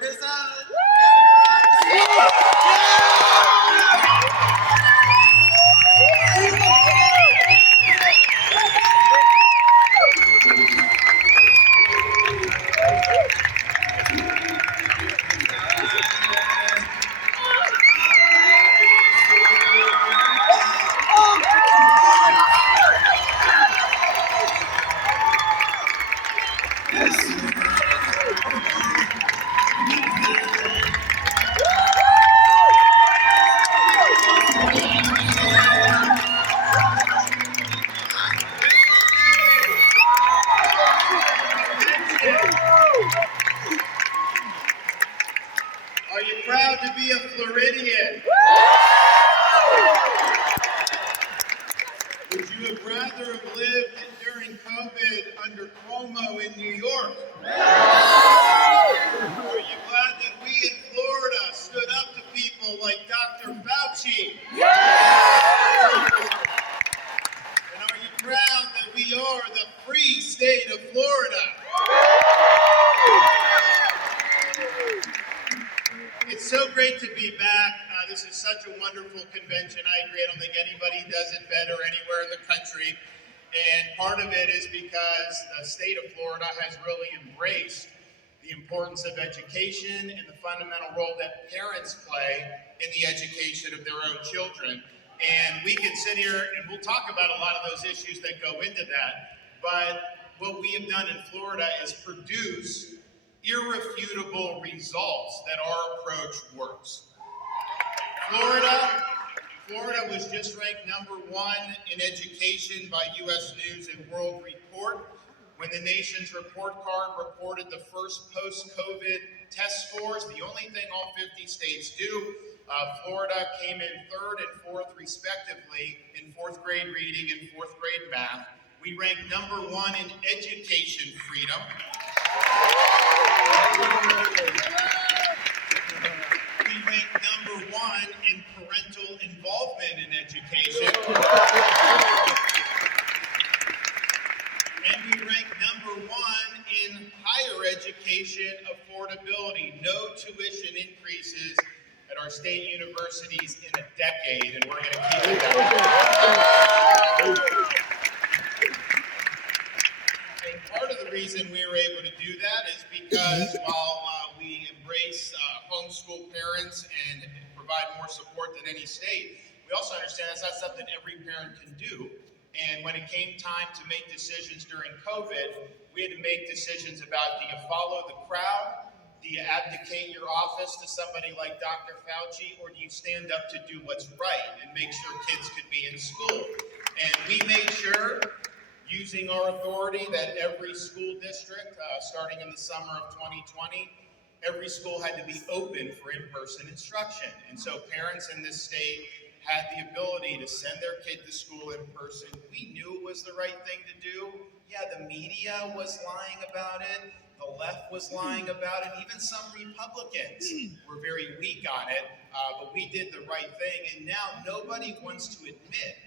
Kevin and Ron Are you proud to be a Floridian? Would you have rather have lived during COVID under Cuomo in New York? Are you glad that we in Florida stood up to people like Dr. Fauci? And are you proud that we are the free state of Florida? It's so great to be back. This is such a wonderful convention. I agree. I don't think anybody does it better anywhere in the country. And part of it is because the state of Florida has really embraced the importance of education and the fundamental role that parents play in the education of their own children. And we can sit here and we'll talk about a lot of those issues that go into that. But what we have done in Florida is produce irrefutable results that our approach works. Florida was just ranked #1 in education by U.S. News and World Report when the nation's report card reported the first post-COVID test scores, the only thing all 50 states do. Florida came in 3rd and 4th respectively in 4th grade reading and 4th grade math. We ranked #1 in education freedom. We ranked #1 in parental involvement in education. And we ranked #1 in higher education affordability. No tuition increases at our state universities in a decade, and we're going to keep it that way. And part of the reason we were able to do that is because while we embrace homeschool parents and provide more support than any state, we also understand that's not something every parent can do. And when it came time to make decisions during COVID, we had to make decisions about, do you follow the crowd? Do you abdicate your office to somebody like Dr. Fauci? Or do you stand up to do what's right and make sure kids could be in school? And we made sure, using our authority, that every school district, starting in the summer of 2020, every school had to be open for in-person instruction. And so parents in this state had the ability to send their kid to school in person. We knew it was the right thing to do. Yeah, the media was lying about it. The left was lying about it. Even some Republicans were very weak on it. But we did the right thing. And now nobody wants to admit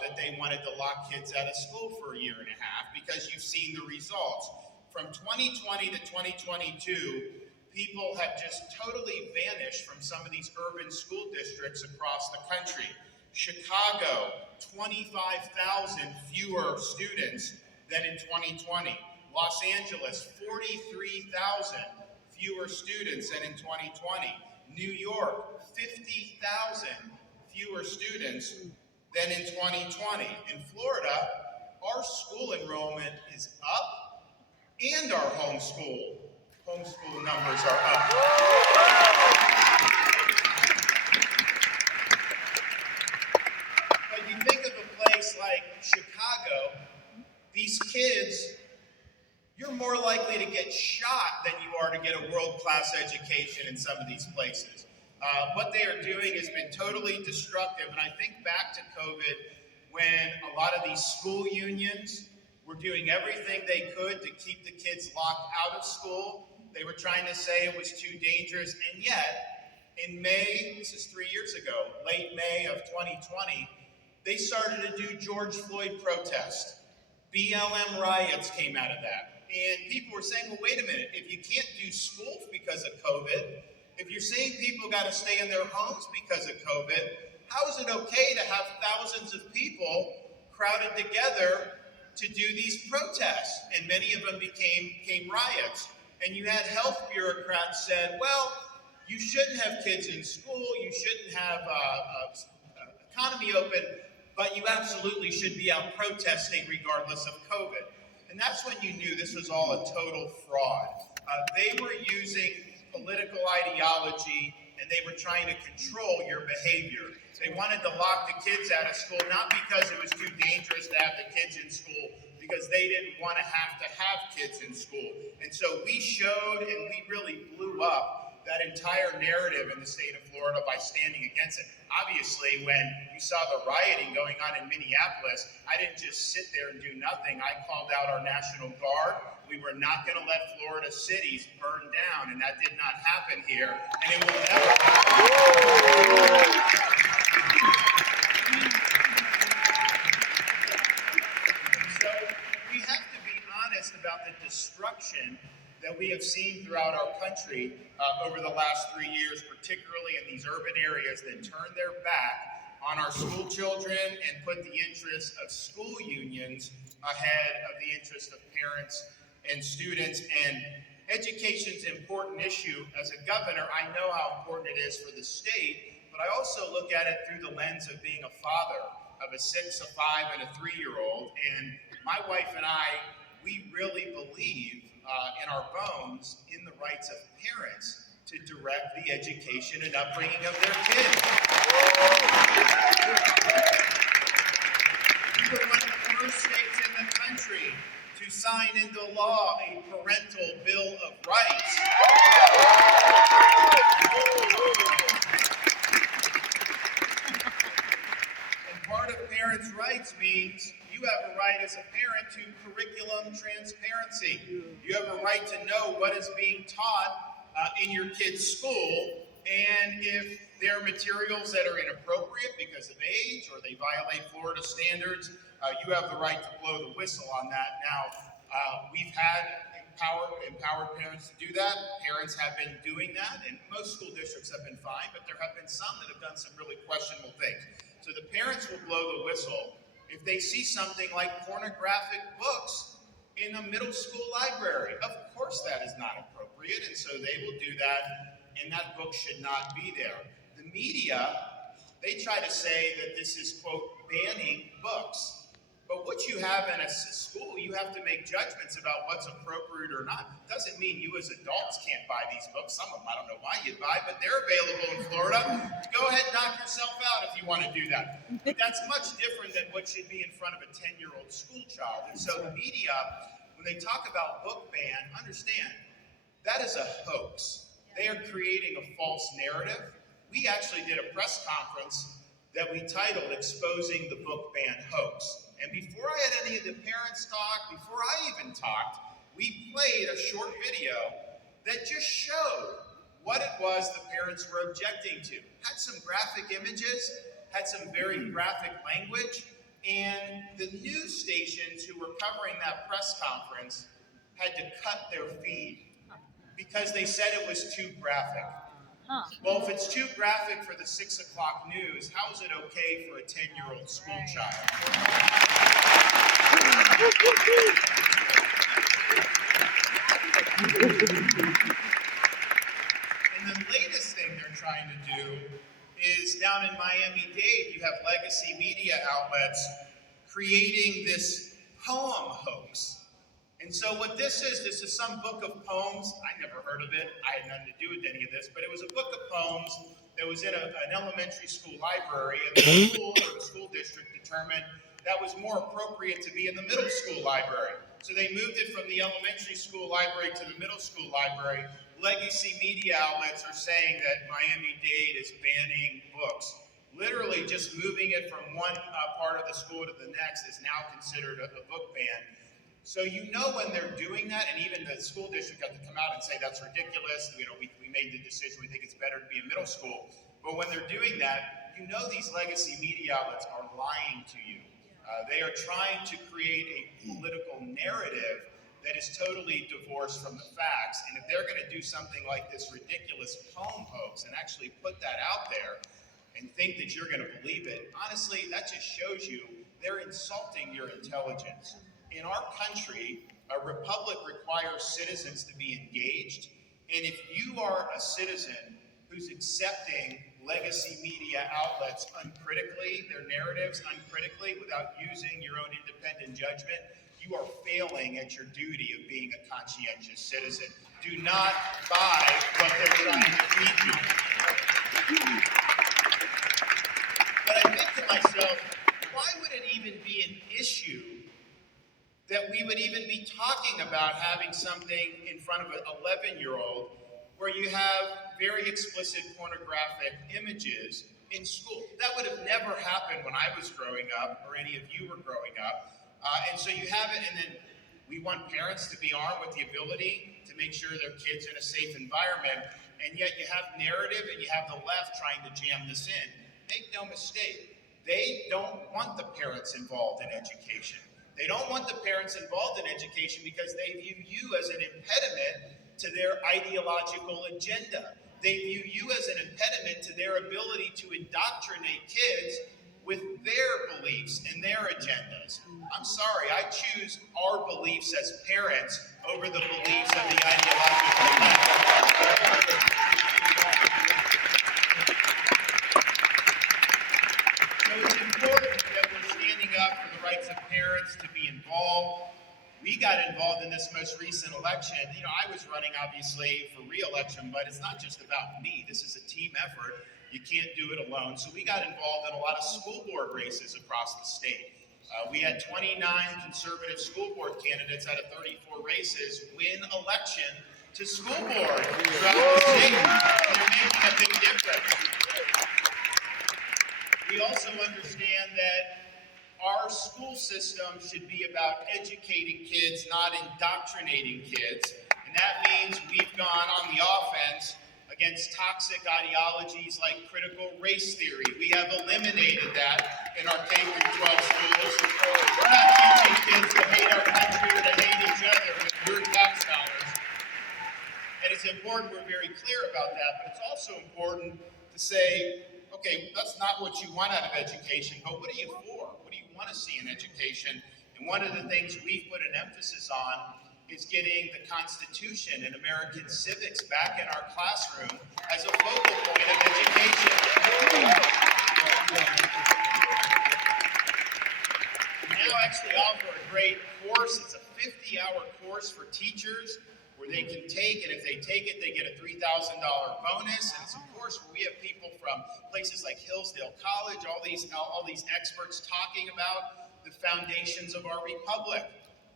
that they wanted to lock kids out of school for a year and a half because you've seen the results. From 2020 to 2022, people have just totally vanished from some of these urban school districts across the country. Chicago, 25,000 fewer students than in 2020. Los Angeles, 43,000 fewer students than in 2020. New York, 50,000 fewer students than in 2020. In Florida, our school enrollment is up and our homeschool numbers are up. But you think of a place like Chicago, these kids, you're more likely to get shot than you are to get a world-class education in some of these places. What they are doing has been totally destructive. And I think back to COVID when a lot of these school unions were doing everything they could to keep the kids locked out of school. They were trying to say it was too dangerous. And yet, in May, this is 3 years ago, late May of 2020, they started to do George Floyd protests. BLM riots came out of that. And people were saying, well, wait a minute, if you can't do school because of COVID, saying people got to stay in their homes because of COVID, how is it okay to have thousands of people crowded together to do these protests? And many of them became riots. And you had health bureaucrats said, well, you shouldn't have kids in school, you shouldn't have economy open, but you absolutely should be out protesting regardless of COVID. And that's when you knew this was all a total fraud. They were using political ideology, and they were trying to control your behavior. They wanted to lock the kids out of school, not because it was too dangerous to have the kids in school, because they didn't want to have kids in school. And so we showed, and we really blew up that entire narrative in the state of Florida by standing against it. Obviously, when you saw the rioting going on in Minneapolis, I didn't just sit there and do nothing. I called out our National Guard. We were not going to let Florida cities burn down, and that did not happen here, and it will never happen. So we have to be honest about the destruction that we have seen throughout our country over the last 3 years, particularly in these urban areas that turn their back on our school children and put the interests of school unions ahead of the interest of parents and students. And education's an important issue. As a governor, I know how important it is for the state, but I also look at it through the lens of being a father of a 6, a 5, and a 3-year-old. And my wife and I, we really believe in our bones in the rights of parents to direct the education and upbringing of their kids. We were one of the first states in the country to sign into law a parental bill of rights. And part of parents' rights means you have a right as a parent to curriculum transparency. You have a right to know what is being taught in your kid's school, and if there are materials that are inappropriate because of age or they violate Florida standards, you have the right to blow the whistle on that. Now, we've had empowered parents to do that. Parents have been doing that, and most school districts have been fine, but there have been some that have done some really questionable things. So the parents will blow the whistle if they see something like pornographic books in a middle school library. Of course that is not appropriate, and so they will do that, and that book should not be there. The media, they try to say that this is, quote, banning books. But what you have in a school, you have to make judgments about what's appropriate or not. Doesn't mean you as adults can't buy these books. Some of them, I don't know why you'd buy, but they're available in Florida. Go ahead and knock yourself out if you want to do that. But that's much different than what should be in front of a 10-year-old school child. And so the media, when they talk about book ban, understand, that is a hoax. They are creating a false narrative. We actually did a press conference that we titled Exposing the Book Ban Hoax. And before I had any of the parents talk, before I even talked, we played a short video that just showed what it was the parents were objecting to. Had some graphic images, had some very graphic language, and the news stations who were covering that press conference had to cut their feed because they said it was too graphic. Well, if it's too graphic for the 6 o'clock news, how is it okay for a 10-year-old school child? And the latest thing they're trying to do is down in Miami-Dade, you have legacy media outlets creating this poem hoax. And so what this is some book of poems. I never heard of it. I had nothing to do with any of this, but it was a book of poems that was in an elementary school library, and the school or the school district determined that was more appropriate to be in the middle school library. So they moved it from the elementary school library to the middle school library. Legacy media outlets are saying that Miami-Dade is banning books. Literally just moving it from one part of the school to the next is now considered a book ban. So you know when they're doing that, and even the school district got to come out and say that's ridiculous. You know, we made the decision. We think it's better to be in middle school. But when they're doing that, you know these legacy media outlets are lying to you. They are trying to create a political narrative that is totally divorced from the facts. And if they're going to do something like this ridiculous poem hoax and actually put that out there and think that you're going to believe it, honestly, that just shows you they're insulting your intelligence. In our country, a republic requires citizens to be engaged. And if you are a citizen who's accepting legacy media outlets uncritically, their narratives uncritically, without using your own independent judgment, you are failing at your duty of being a conscientious citizen. Do not buy what they're trying to feed you. But I think to myself, why would it even be an issue that we would even be talking about having something in front of an 11-year-old where you have very explicit pornographic images in school? That would have never happened when I was growing up, or any of you were growing up. And so you have it, and then we want parents to be armed with the ability to make sure their kids are in a safe environment, and yet you have narrative and you have the left trying to jam this in. Make no mistake, they don't want the parents involved in education. They don't want the parents involved in education because they view you as an impediment to their ideological agenda. They view you as an impediment to their ability to indoctrinate kids with their beliefs and their agendas. I'm sorry, I choose our beliefs as parents over the beliefs of the ideological left. So it's important that we're standing up for the rights of parents to be involved. We got involved in this most recent election. You know, I was running obviously for re-election, but it's not just about me. This is a team effort. You can't do it alone. So we got involved in a lot of school board races across the state. We had 29 conservative school board candidates out of 34 races win election to school board throughout the state. And they're making a big difference. We also understand that our school system should be about educating kids, not indoctrinating kids. And that means we've gone on the offense against toxic ideologies like critical race theory. We have eliminated that in our K-12 schools. We're not teaching kids to hate our country or to hate each other with your tax dollars. And it's important we're very clear about that, but it's also important to say, okay, that's not what you want out of education, but what are you for? What do you want to see in education? And one of the things we've put an emphasis on is getting the Constitution and American civics back in our classroom as a focal point of education. We now actually offer a great course. It's a 50-hour course for teachers where they can take, and if they take it, they get a $3,000 bonus. And it's a course where we have people from places like Hillsdale College, all these experts talking about the foundations of our republic,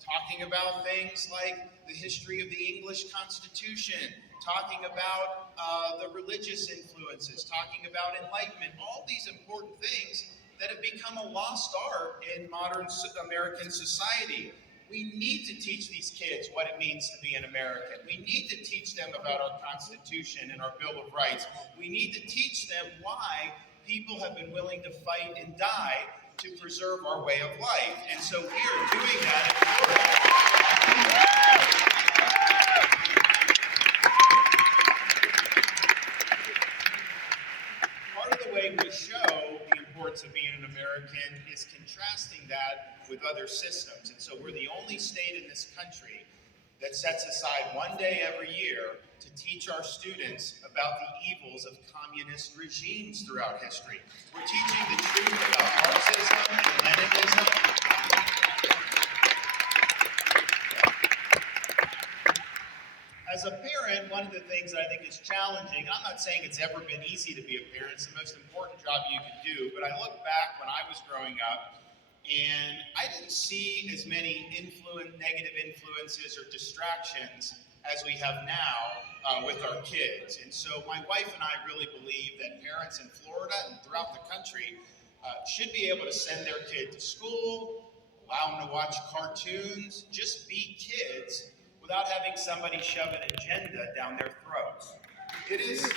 talking about things like the history of the English Constitution, talking about the religious influences, talking about enlightenment, all these important things that have become a lost art in modern American society. We need to teach these kids what it means to be an American. We need to teach them about our Constitution and our Bill of Rights. We need to teach them why people have been willing to fight and die to preserve our way of life. And so we are doing that in Florida. Part of the way we show the importance of being an American is contrasting that with other systems. And so we're the only state in this country that sets aside one day every year to teach our students about the evils of communist regimes throughout history. We're teaching the truth about Marxism and Leninism. As a parent, one of the things that I think is challenging, and I'm not saying it's ever been easy to be a parent, it's the most important job you can do, but I look back when I was growing up, and I didn't see as many negative influences or distractions as we have now with our kids. And so my wife and I really believe that parents in Florida and throughout the country should be able to send their kid to school, allow them to watch cartoons, just be kids without having somebody shove an agenda down their throats. It is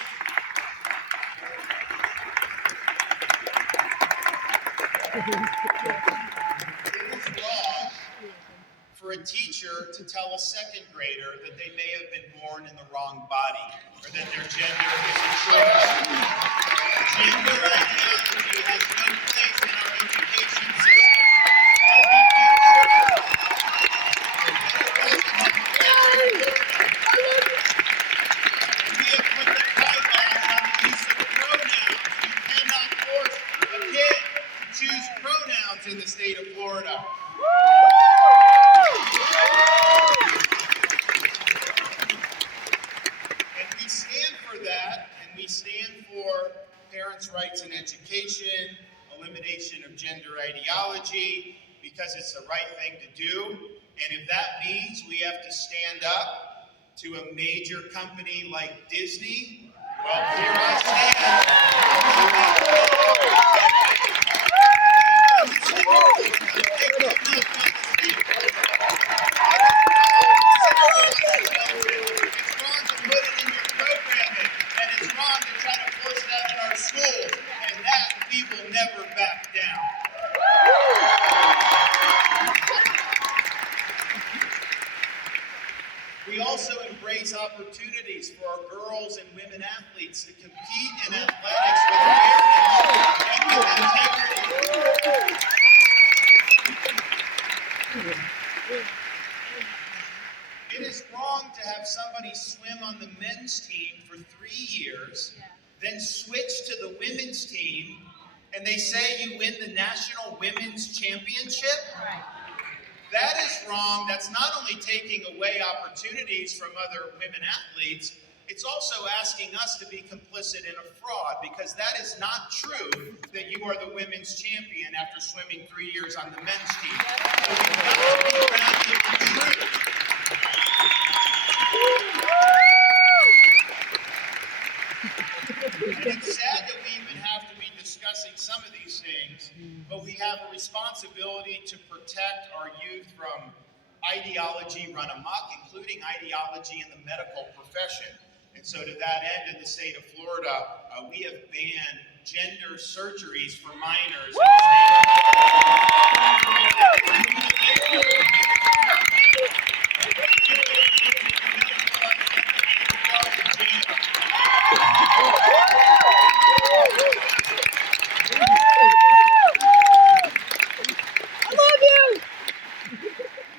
wrong for for a teacher to tell a second grader that they may have been born in the wrong body, or that their gender is a choice. Gender ideology has no place in our education system. We have put the kibosh on the use of pronouns. You cannot force a kid to choose pronouns in the state of Florida. And we stand for that, and we stand for parents' rights in education, elimination of gender ideology, because it's the right thing to do. And if that means we have to stand up to a major company like Disney, well, here I stand. It's wrong to put it in your programming, and it's wrong to try to force that in our schools, and that we will never back down. We also embrace opportunities for our girls and women athletes to compete in athletics with fairness and with integrity. It is wrong to have somebody swim on the men's team for 3 years, then switch to the women's team, and they say you win the national women's championship? That is wrong. That's not only taking away opportunities from other women athletes, it's also asking us to be complicit in a fraud, because that is not true that you are the women's champion after swimming 3 years on the men's team. So we've got to be grounded in truth. And it's sad that we even have to be discussing some of these things, but we have a responsibility to protect our youth from ideology run amok, including ideology in the medical profession. And so to that end, in the state of Florida, we have banned gender surgeries for minors in the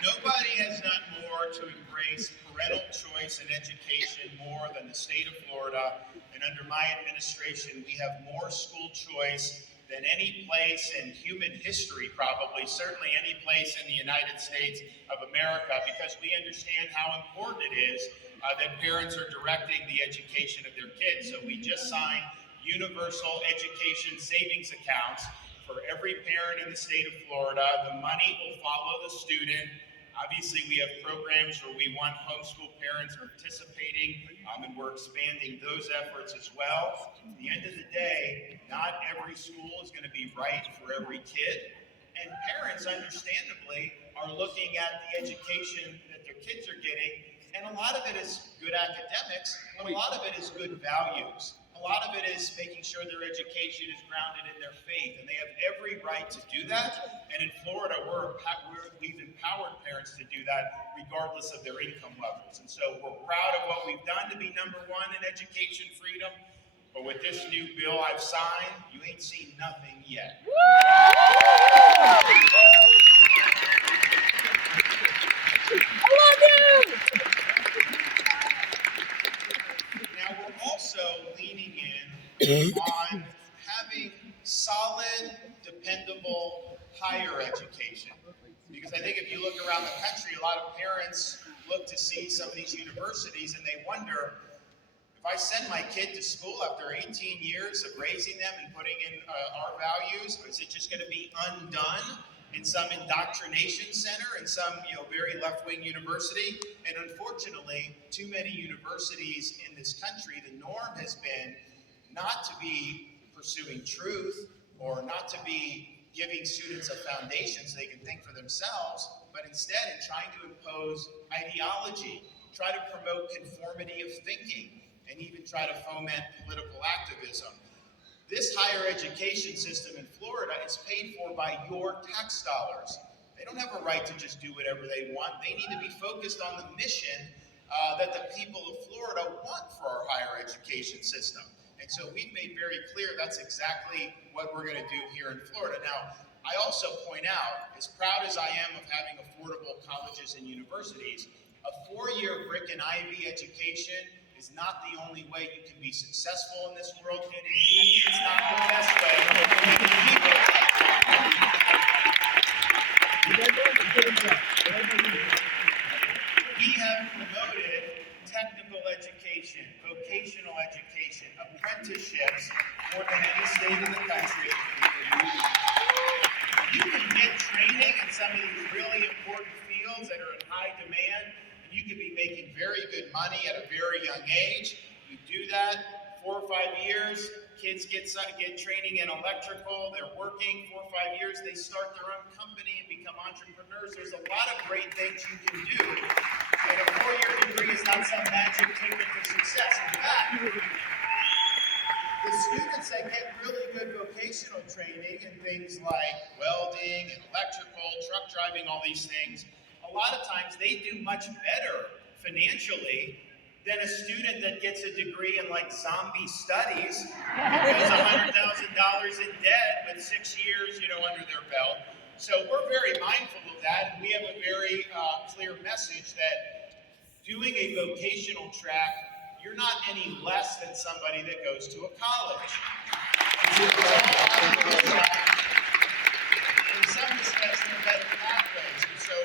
Nobody has done more to embrace parental choice in education more than the state of Florida. And under my administration, we have more school choice than any place in human history, probably, certainly any place in the United States of America, because we understand how important it is that parents are directing the education of their kids. So we just signed universal education savings accounts for every parent in the state of Florida. The money will follow the student. Obviously, we have programs where we want homeschool parents participating, and we're expanding those efforts as well. At the end of the day, not every school is going to be right for every kid, and parents, understandably, are looking at the education that their kids are getting, and a lot of it is good academics, but a lot of it is good values. A lot of it is making sure their education is grounded in their faith, and they have every right to do that. And in Florida, we've empowered parents to do that regardless of their income levels. And so we're proud of what we've done to be number one in education freedom. But with this new bill I've signed, you ain't seen nothing yet. I love you! Now, we're also leaning in on having solid, dependable higher education. Because I think if you look around the country, a lot of parents look to see some of these universities and they wonder, if I send my kid to school after 18 years of raising them and putting in our values, is it just going to be undone in some indoctrination center in some very left-wing university? And unfortunately, too many universities in this country, the norm has been not to be pursuing truth or not to be giving students a foundation so they can think for themselves, but instead in trying to impose ideology, try to promote conformity of thinking, and even try to foment political activism. This higher education system in Florida is paid for by your tax dollars. They don't have a right to just do whatever they want. They need to be focused on the mission that the people of Florida want for our higher education system. And so we've made very clear that's exactly what we're going to do here in Florida. Now, I also point out, as proud as I am of having affordable colleges and universities, a 4-year brick and ivy education is not the only way you can be successful in this world, and indeed, it's not the best way to make people. We have promoted technical education, vocational education, apprenticeships more than any state in the country. You can get training in some of these really important fields that are in high demand, and you can be making very good money at a very young age. You do that 4 or 5 years, kids get training in electrical, they're working 4 or 5 years, they start their own company and become entrepreneurs. There's a lot of great things you can do, and a 4-year degree is not some magic ticket to success. In fact, the students that get really good vocational training in things like welding and electrical, truck driving, all these things, a lot of times they do much better financially than a student that gets a degree in like zombie studies who goes $100,000 in debt with 6 years, under their belt. So we're very mindful of that, and we have a very clear message that doing a vocational track, you're not any less than somebody that goes to a college. In some respects, they're better pathways. And so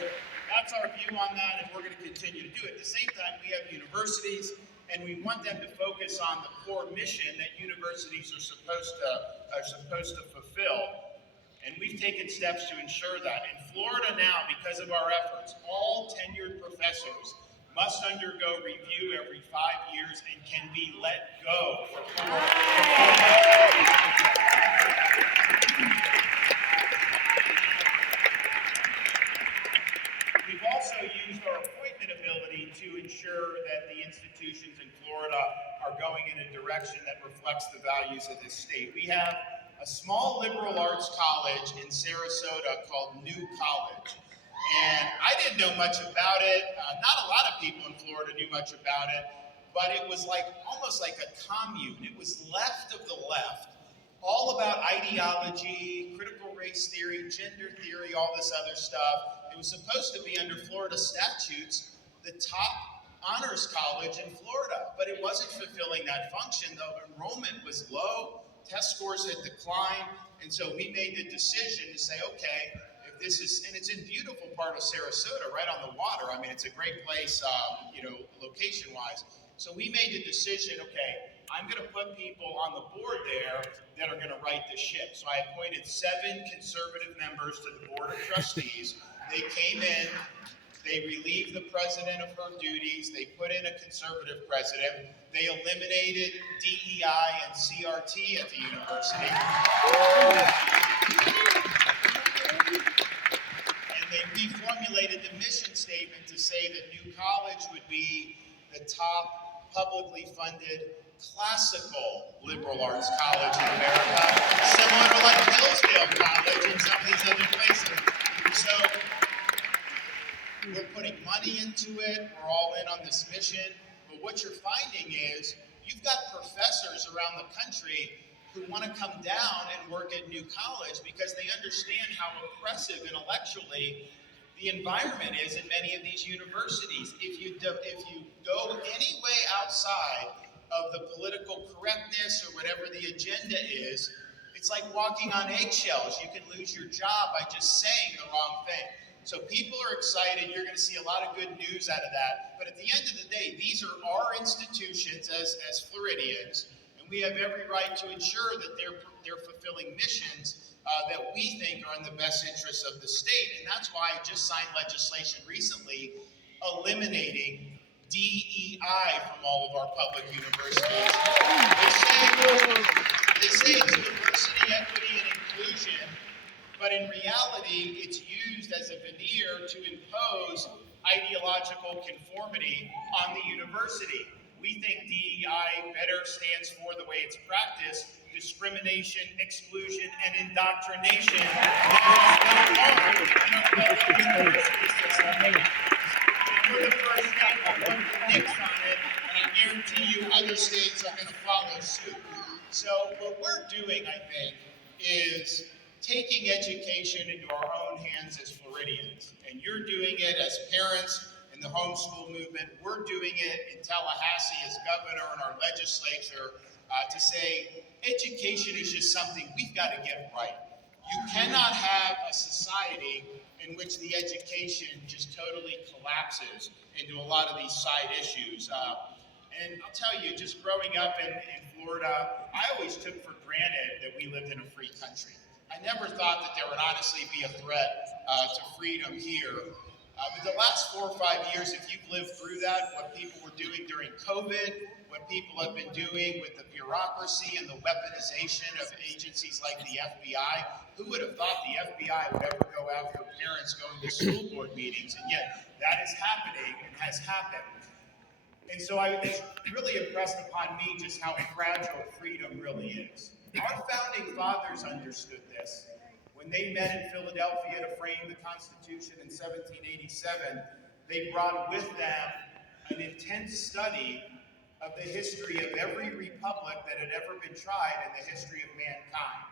that's our view on that, and we're going to continue to do it. At the same time, we have universities, and we want them to focus on the core mission that universities are supposed to fulfill. And we've taken steps to ensure that. In Florida now, because of our efforts, all tenured professors must undergo review every 5 years and can be let go for We've also used our appointment ability to ensure that the institutions in Florida are going in a direction that reflects the values of this state. We have a small liberal arts college in Sarasota called New College. And I didn't know much about it. Not a lot of people in Florida knew much about it, but it was almost like a commune. It was left of the left, all about ideology, critical race theory, gender theory, all this other stuff. It was supposed to be under Florida statutes, the top honors college in Florida, but it wasn't fulfilling that function. The enrollment was low, test scores had declined, and so we made the decision to say, okay, and it's in beautiful part of Sarasota, right on the water. I mean, it's a great place, location-wise. So we made the decision, okay, I'm going to put people on the board there that are going to right the ship. So I appointed 7 conservative members to the board of trustees. They came in, they relieved the president of her duties, they put in a conservative president, they eliminated DEI and CRT at the university. They reformulated the mission statement to say that New College would be the top publicly funded classical liberal arts college in America, similar to like Hillsdale College and some of these other places. So we're putting money into it, we're all in on this mission, but what you're finding is you've got professors around the country who want to come down and work at New College because they understand how oppressive intellectually the environment is in many of these universities. If you go any way outside of the political correctness or whatever the agenda is, it's like walking on eggshells. You can lose your job by just saying the wrong thing. So people are excited. You're going to see a lot of good news out of that. But at the end of the day, these are our institutions as Floridians. We have every right to ensure that they're fulfilling missions that we think are in the best interests of the state. And that's why I just signed legislation recently eliminating DEI from all of our public universities. They say it's diversity, equity, and inclusion, but in reality, it's used as a veneer to impose ideological conformity on the university. We think DEI better stands for the way it's practiced, discrimination, exclusion, and indoctrination. We're the first state to put the nix on it, and I guarantee you other states are going to follow suit. So what we're doing, I think, is taking education into our own hands as Floridians. And you're doing it as parents in the homeschool movement. We're doing it in Tallahassee as governor and our legislature to say education is just something we've got to get right. You cannot have a society in which the education just totally collapses into a lot of these side issues. And I'll tell you, just growing up in Florida, I always took for granted that we lived in a free country. I never thought that there would honestly be a threat to freedom here. But the last 4 or 5 years, if you've lived through that, what people were doing during COVID, what people have been doing with the bureaucracy and the weaponization of agencies like the FBI, who would have thought the FBI would ever go after parents going to school board meetings? And yet that is happening and has happened. And so it's really impressed upon me just how fragile freedom really is. Our founding fathers understood this. When they met in Philadelphia to frame the Constitution in 1787, they brought with them an intense study of the history of every republic that had ever been tried in the history of mankind.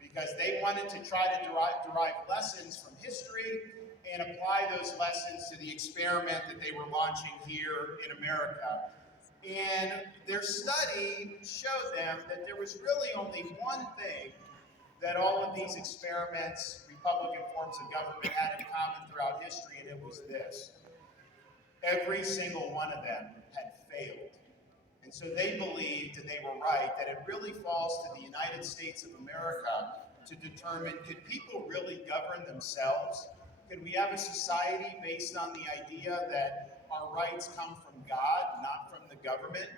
Because they wanted to try to derive lessons from history and apply those lessons to the experiment that they were launching here in America. And their study showed them that there was really only one thing that all of these experiments, Republican forms of government, had in common throughout history, and it was this. Every single one of them had failed. And so they believed, and they were right, that it really falls to the United States of America to determine, could people really govern themselves? Could we have a society based on the idea that our rights come from God, not from the government?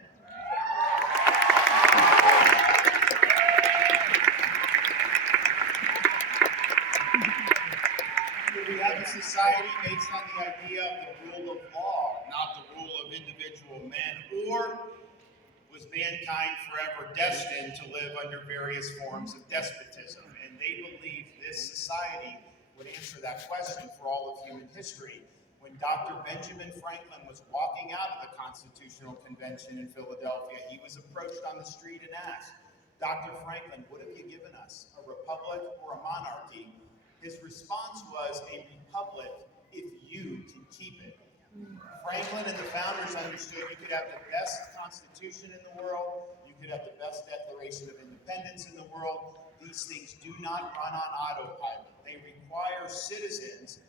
Could we have a society based on the idea of the rule of law, not the rule of individual men? Or was mankind forever destined to live under various forms of despotism? And they believed this society would answer that question for all of human history. When Dr. Benjamin Franklin was walking out of the Constitutional Convention in Philadelphia, he was approached on the street and asked, Dr. Franklin, what have you given us, a republic or a monarchy? His response was, a republic if you can keep it. Franklin and the founders understood you could have the best constitution in the world, you could have the best Declaration of Independence in the world. These things do not run on autopilot. They require citizens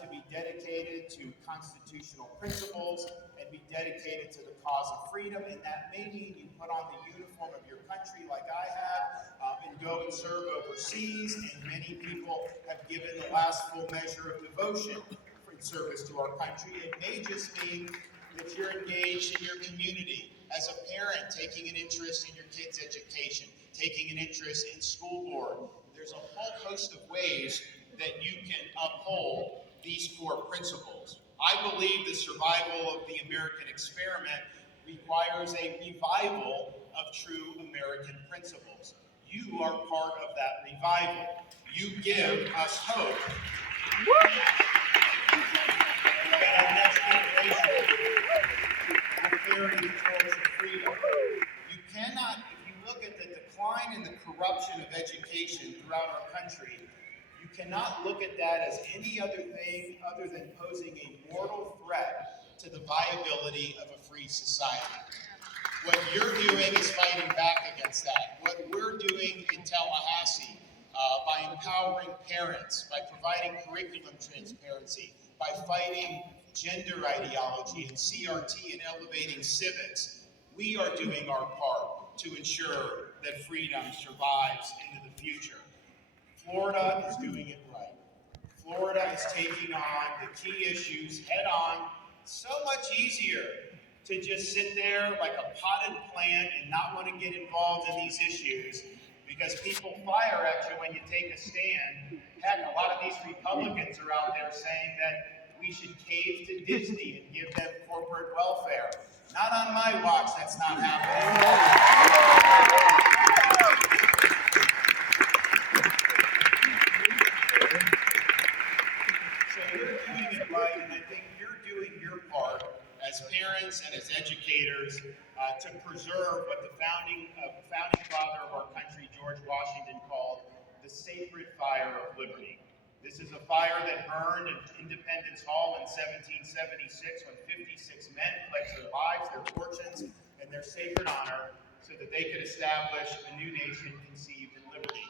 to be dedicated to constitutional principles and be dedicated to the cause of freedom. And that may mean you put on the uniform of your country like I have and go and serve overseas. And many people have given the last full measure of devotion in service to our country. It may just mean that you're engaged in your community as a parent, taking an interest in your kids' education, taking an interest in school board. There's a whole host of ways that you can uphold these core principles. I believe the survival of the American experiment requires a revival of true American principles. You are part of that revival. You give us hope that our next generation will carry the torch of freedom. You cannot, if you look at the decline and the corruption of education throughout our country, you cannot look at that as any other thing other than posing a mortal threat to the viability of a free society. What you're doing is fighting back against that. What we're doing in Tallahassee, by empowering parents, by providing curriculum transparency, by fighting gender ideology and CRT and elevating civics, we are doing our part to ensure that freedom survives into the future. Florida is doing it right. Florida is taking on the key issues head on. So much easier to just sit there like a potted plant and not want to get involved in these issues because people fire at you when you take a stand. Heck, a lot of these Republicans are out there saying that we should cave to Disney and give them corporate welfare. Not on my watch, that's not happening. So we're doing it right, and I think you're doing your part as parents and as educators to preserve what the founding father of our country, George Washington, called the sacred fire of liberty. This is a fire that burned in Independence Hall in 1776 when 56 men pledged their lives, their fortunes, and their sacred honor so that they could establish a new nation conceived in liberty.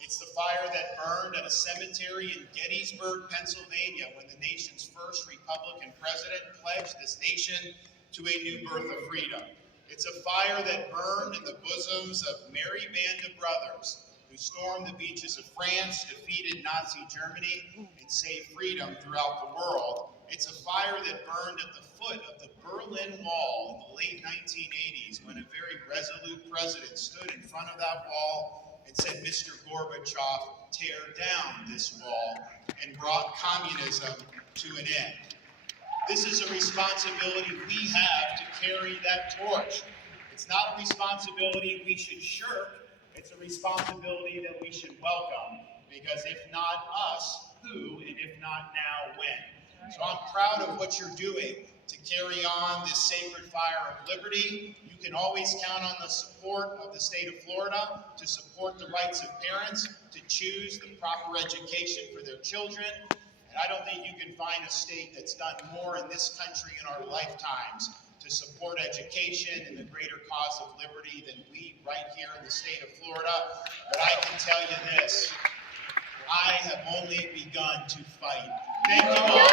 It's the fire that burned at a cemetery in Gettysburg, Pennsylvania, when the nation's first Republican president pledged this nation to a new birth of freedom. It's a fire that burned in the bosoms of merry band of brothers who stormed the beaches of France, defeated Nazi Germany, and saved freedom throughout the world. It's a fire that burned at the foot of the Berlin Wall in the late 1980s when a very resolute president stood in front of that wall and said, "Mr. Gorbachev, tear down this wall," and brought communism to an end. This is a responsibility we have to carry that torch. It's not a responsibility we should shirk. It's a responsibility that we should welcome, because if not us, who? And if not now, when? So I'm proud of what you're doing to carry on this sacred fire of liberty. You can always count on the support of the state of Florida to support the rights of parents to choose the proper education for their children. And I don't think you can find a state that's done more in this country in our lifetimes to support education and the greater cause of liberty than we right here in the state of Florida. But I can tell you this, I have only begun to fight. Thank you all.